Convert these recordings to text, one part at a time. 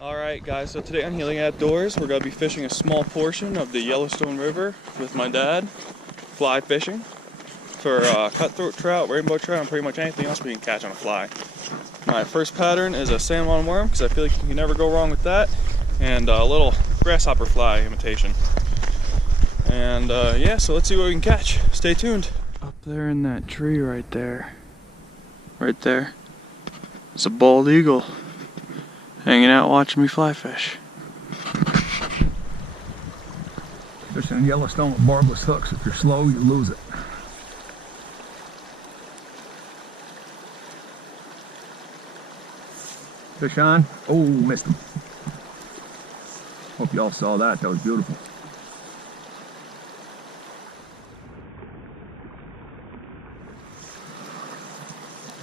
Alright guys, so today on Healy Outdoors we're going to be fishing a small portion of the Yellowstone River with my dad, fly fishing for cutthroat trout, rainbow trout, and pretty much anything else we can catch on a fly. My first pattern is a salmon worm because I feel like you can never go wrong with that, and a little grasshopper fly imitation. And yeah, so let's see what we can catch. Stay tuned. Up there in that tree right there, it's a bald eagle. Hanging out watching me fly fish. Fishing in Yellowstone with barbless hooks. If you're slow, you lose it. Fish on. Oh, missed him. Hope y'all saw that. That was beautiful.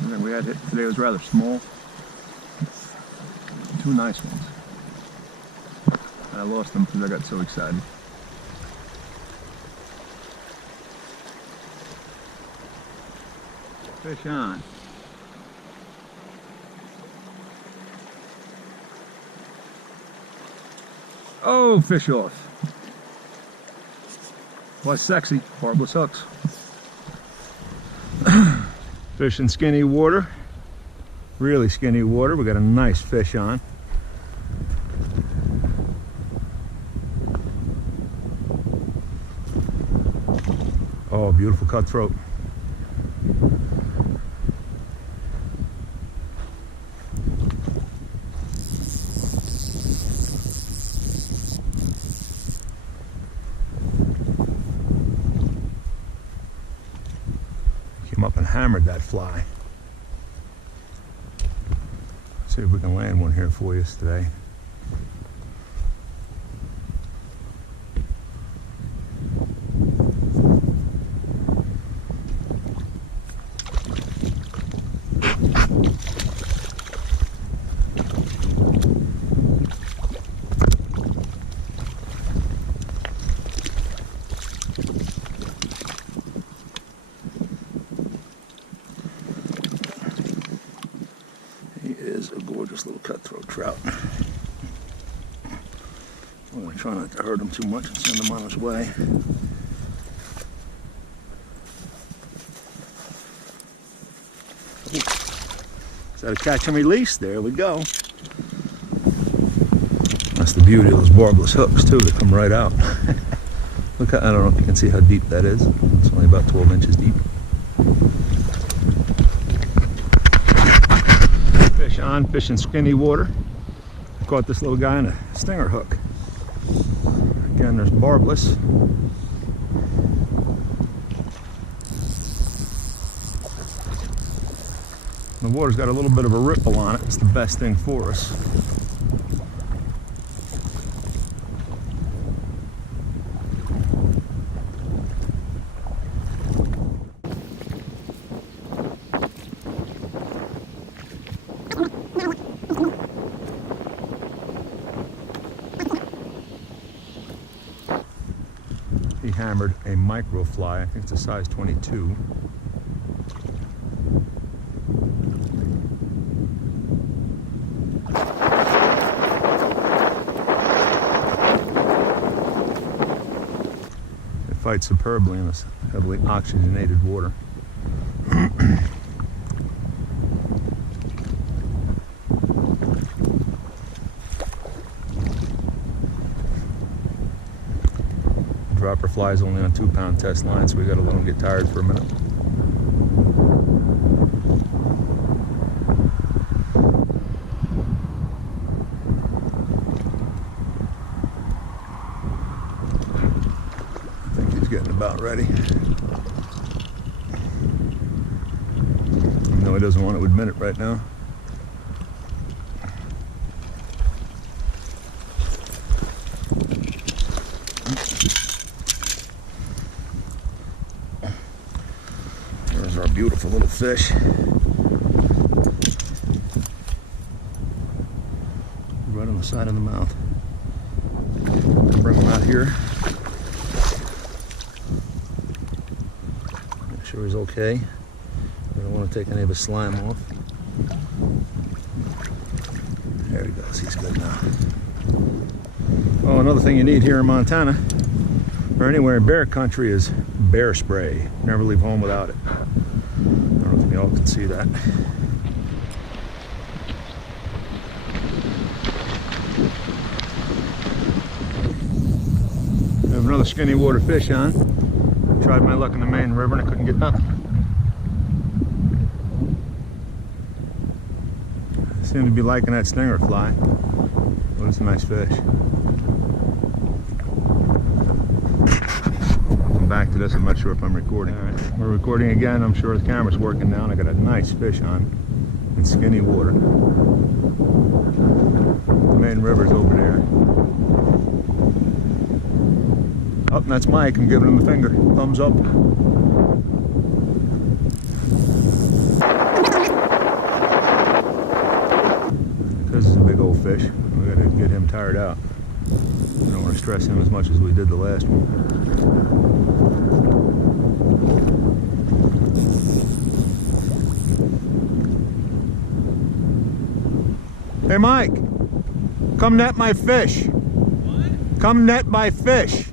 I think we had hit today was rather small. Two nice ones. I lost them because I got so excited. Fish on. Oh, fish off. Was sexy. Barbless hooks. Fish in skinny water. Really skinny water. We got a nice fish on. Oh, beautiful cutthroat. Came up and hammered that fly. See if we can land one here for you today. Is a gorgeous little cutthroat trout. I'm going to try not to hurt him too much and send him on his way. Is that a catch and release? There we go. That's the beauty of those barbless hooks too, they come right out. Look, I don't know if you can see how deep that is. It's only about 12 inches deep. Fish on, fish in skinny water. I caught this little guy on a stinger hook. Again, there's barbless. The water's got a little bit of a ripple on it. It's the best thing for us. He hammered a micro fly. I think it's a size 22. It fights superbly in this heavily oxygenated water. Dropper flies only on 2-pound test line, so we gotta let them get tired for a minute. I think he's getting about ready. Even though he doesn't want to admit it right now. There's our beautiful little fish. Right on the side of the mouth. Bring him out here. Make sure he's okay. We don't want to take any of his slime off. There he goes, he's good now. Oh, another thing you need here in Montana, or anywhere in bear country, is bear spray. Never leave home without it. I don't know if y'all can see that. I have another skinny water fish on. Tried my luck in the main river and I couldn't get nothing. Seem to be liking that stinger fly. Well, it's a nice fish. I'll come back to this. I'm not sure if I'm recording. All right. We're recording again. I'm sure the camera's working now. And I got a nice fish on in skinny water. The main river's over there. Oh, and that's Mike. I'm giving him a finger. Thumbs up. This is a big old fish. We gotta get him tired out. I don't want to stress him as much as we did the last one. Hey Mike, come net my fish. What? Come net my fish.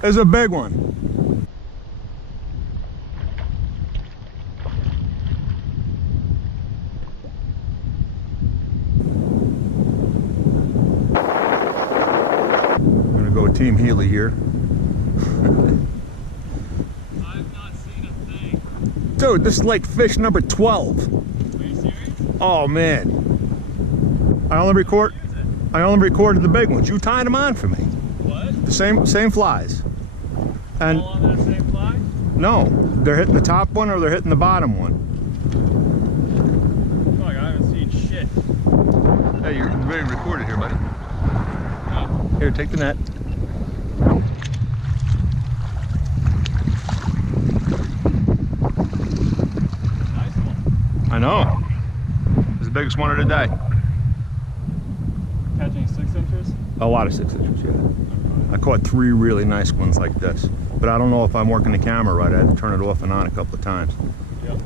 There's a big one. I'm gonna go with Team Healy here. I've not seen a thing. Dude, this is like fish number 12. Are you serious? Oh man. I only recorded the big ones. You tied them on for me. What? The same flies. And All on that same fly? no, they're hitting the top one or they're hitting the bottom one. Fuck, I haven't seen shit. Hey, you're ready to record it here, buddy. No. Here, take the net. Nice one. I know. It's the biggest one of the day. Catching 6 inches? A lot of 6 inches, yeah. I caught 3 really nice ones like this. But I don't know if I'm working the camera right. I had to turn it off and on a couple of times. Yep.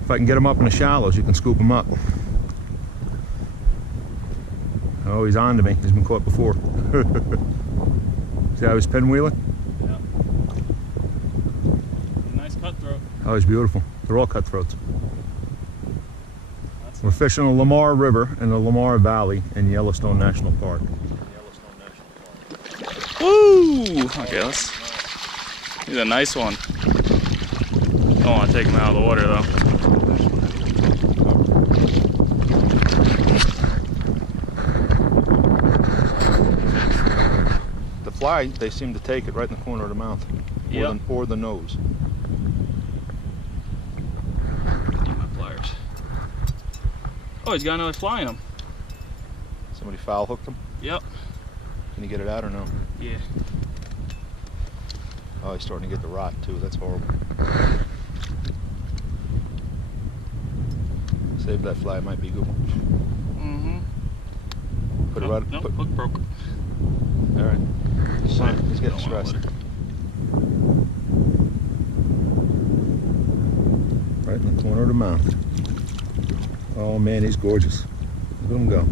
If I can get them up in the shallows, you can scoop them up. Oh, he's on to me. He's been caught before. See how he's pinwheeling? Yep. Nice cutthroat. Oh, he's beautiful. They're all cutthroats. That's We're fishing the Lamar River in the Lamar Valley in Yellowstone National Park. Woo! Okay, let's. He's a nice one. Don't want to take him out of the water though. The fly, they seem to take it right in the corner of the mouth. Yep. Or the nose. Need my pliers. Oh, he's got another fly in him. Somebody foul hooked him? Yep. Can you get it out or no? Yeah. Oh, he's starting to get the rot too. That's horrible. Save that fly, it might be good. Mm-hmm. Put it right. Nope, Put, hook broke. all right. He's getting stressed. Right in the corner of the mouth. Oh man, he's gorgeous. Look at him go.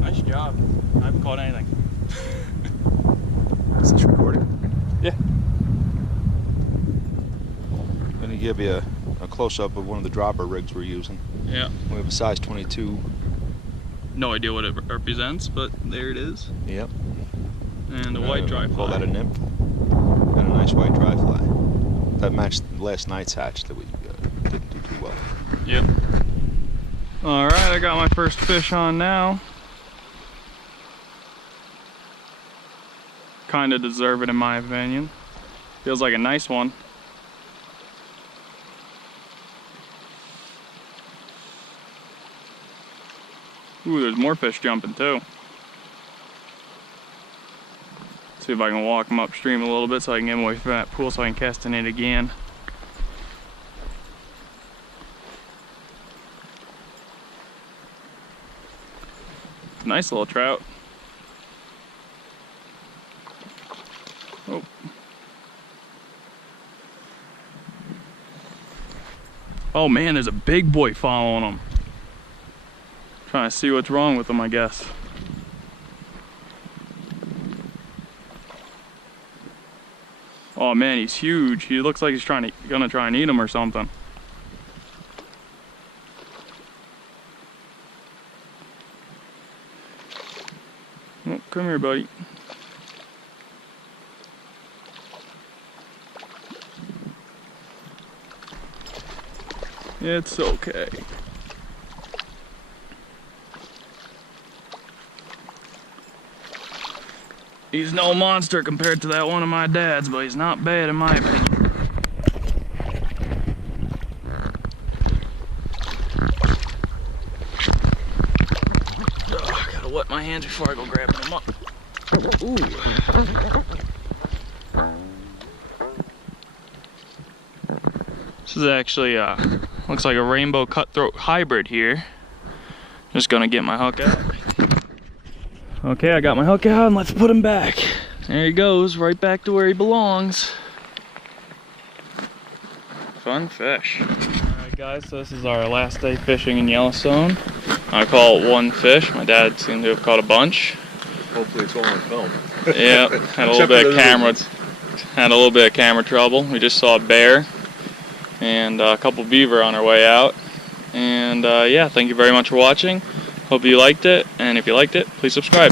Nice job. I haven't caught anything. Is this recording? Yeah. I'm going to give you a close-up of one of the dropper rigs we're using. Yeah. We have a size 22. No idea what it represents, but there it is. Yep. And a white dry fly. Call that a nymph. And a nice white dry fly. That matched last night's hatch that we didn't do too well. Yep. All right, I got my first fish on now. Kind of deserve it in my opinion. Feels like a nice one. Ooh, there's more fish jumping too. See if I can walk them upstream a little bit so I can get them away from that pool so I can cast in it again. Nice little trout. Oh. Oh man, there's a big boy following him. Trying to see what's wrong with him, I guess. Oh man, he's huge. He looks like he's gonna try and eat him or something. Oh, come here, buddy. It's okay. He's no monster compared to that one of my dad's, but he's not bad in my opinion. Oh, gotta wet my hands before I go grabbing him up. Ooh. This is actually, looks like a rainbow cutthroat hybrid here. Just gonna get my hook out. Okay, I got my hook out and let's put him back. There he goes, right back to where he belongs. Fun fish. Alright guys, so this is our last day fishing in Yellowstone. I call it one fish. My dad seemed to have caught a bunch. Hopefully it's all on film. Yeah, had a little bit of camera trouble. We just saw a bear and a couple beaver on our way out. And yeah, thank you very much for watching. Hope you liked it, and if you liked it, please subscribe.